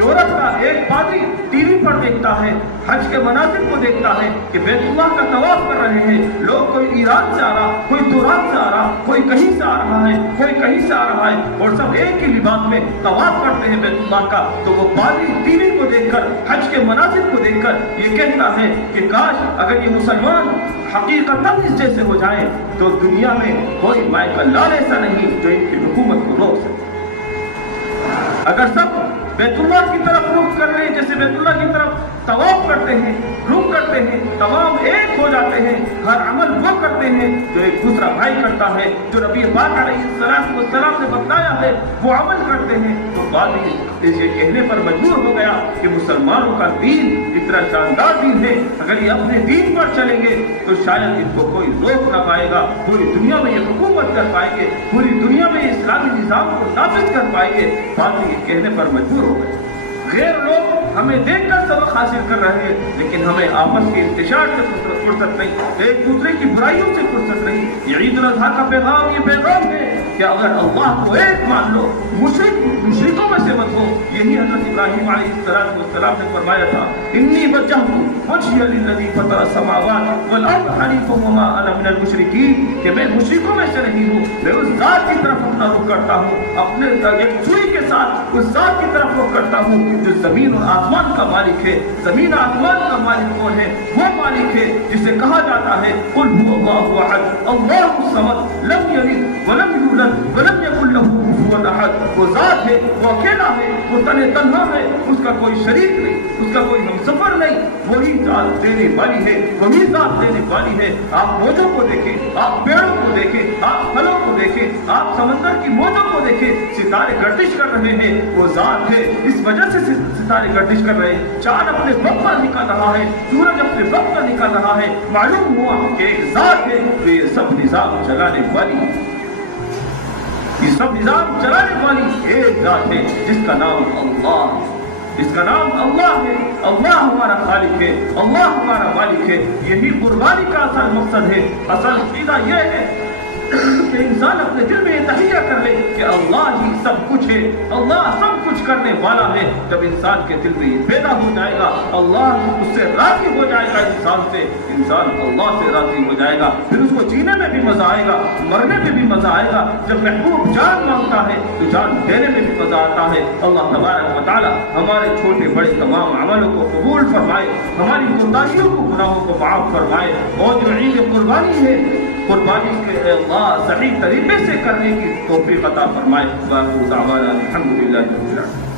Europe کا ایک پادری ٹی وی پر دیکھتا ہے، حج کے مناظر کو دیکھتا ہے کہ بیت اللہ کا طواف کر رہے ہیں لوگ، کوئی ایران سے آ رہا، کوئی توران سے آ رہا، کوئی کہیں سے آ رہا ہے، کوئی کہیں سے آ رہا ہے، اور سب ایک ہی لباس میں طواف کرتے ہیں بیت اللہ کا. تو وہ پادری ٹی وی کو دیکھ کر، حج کے مناظر کو دیکھ کر یہ کہتا ہے کہ کاش اگر یہ مسلمان حقیقتاً اس جیسے ہو جائیں تو دنیا میں کوئی مائیکل لال ایسا نہیں جو ان کی حکومت کو روک سکے. اگر سب بیت اللہ کی طرف رخ کر لیں، جیسے بیت اللہ کی طرف طواف کرتے ہیں، رخ کرتے ہیں، تمام ایک ہو جاتے ہیں، ہر عمل وہ کرتے ہیں جو ایک دوسرا بھائی کرتا ہے، جو نبی پاک علیہ السلام نے بتایا ہے وہ عمل کرتے ہیں. تو بعد یہ کہنے پر مجبور ہو گیا کہ مسلمانوں کا دین اتنا شاندار دین ہے، اگر یہ اپنے دین پر چلیں گے تو شاید ان کو کوئی روک نہ پائے گا، پوری دنیا میں یہ حکومت کر پائیں گے، پوری دنیا میں اسلامی نظام کو نافذ کر پائیں گے. بعد یہ کہنے پر مجبور ہو گئے. غیر لوگ ہمیں دیکھ کر سبق حاصل کر رہے ہیں، لیکن ہمیں آپس کے انتشار سے فرصت نہیں، ایک دوسرے کی برائیوں سے فرصت نہیں. یہ عید الاضحیٰ کا پیغام یہ پیغام ہے کہ اگر اللہ کو ایک مان لو، مشرکوں میں سے مت ہو. یہی حضرت ابراہیم علیہ السلام نے فرمایا تھا، انی وجہت وجہی للذی فطر السماوات والارض حنیفا وما انا من المشرکین، کہ میں مشرکوں میں سے نہیں ہوں، میں اس ذات کی طرف اپنا رخ کرتا ہوں، اپنے یکسوئی کے ساتھ اس ذات کی طرف رخ کرتا ہوں جو زمین اور آسمان کا مالک ہے. زمین آسمان کا مالک کون ہے؟ وہ مالک ہے جسے کہا جاتا ہے قل هو اللہ احد اللہ الصمد لم یلد ولم یولد ولم یکن له کفوا احد. وہ ذات ہے، وہ اکیلا ہے، وہ تنہا ہے، اس کا کوئی شریک نہیں، اس کا کوئی ہمسفر نہیں. وہی ذات دینے والی ہے، وہی ذات دینے والی ہے. آپ موجوں کو دیکھیں، آپ پیڑوں کو دیکھیں، آپ پھلوں کو دیکھیں، آپ سمندر کی موجوں کو دیکھیں، ستارے گردش کر رہے ہیں، وہ ذات ہے. اس وجہ سے ستارے گردش کر رہے ہیں، چاند اپنے وقت پر نکل رہا ہے، سورج اپنے وقت پر نکل رہا ہے. معلوم ہوا کہ ایک ذات ہے جو یہ سب نظام چلانے والی ہے. یہ سب نظام چلانے والی ایک ذات ہے جس کا نام اللہ ہے، جس کا نام اللہ ہے. اللہ ہمارا خالق ہے، اللہ ہمارا مالک ہے. یہی قربانی کا اصل مقصد ہے. اصل عقیدہ یہ ہے کہ انسان اپنے دل میں یہ تحیہ کر لے کہ اللہ ہی سب کچھ ہے، اللہ سب کچھ کرنے والا ہے. جب انسان کے دل میں یہ پیدا ہو جائے گا، اللہ اس سے راضی ہو جائے گا، انسان سے، انسان اللہ سے راضی ہو جائے گا. پھر اس کو جینے میں بھی مزہ آئے گا، مرنے میں بھی مزہ آئے گا. جب محبوب جان مانگتا ہے تو جان دینے میں بھی مزہ آتا ہے. اللہ تبارک و تعالی ہمارے چھوٹے بڑے تمام عملوں کو قبول فرمائے، ہماری کوتاہیوں کو، گناہوں کو معاف فرمائے. اور جو عید قربانی ہے، قربانی کے اللہ صحیح طریقے سے کرنے کی توفیق عطا فرمائے. وآخر دعوانا الحمدللہ رب العالمین.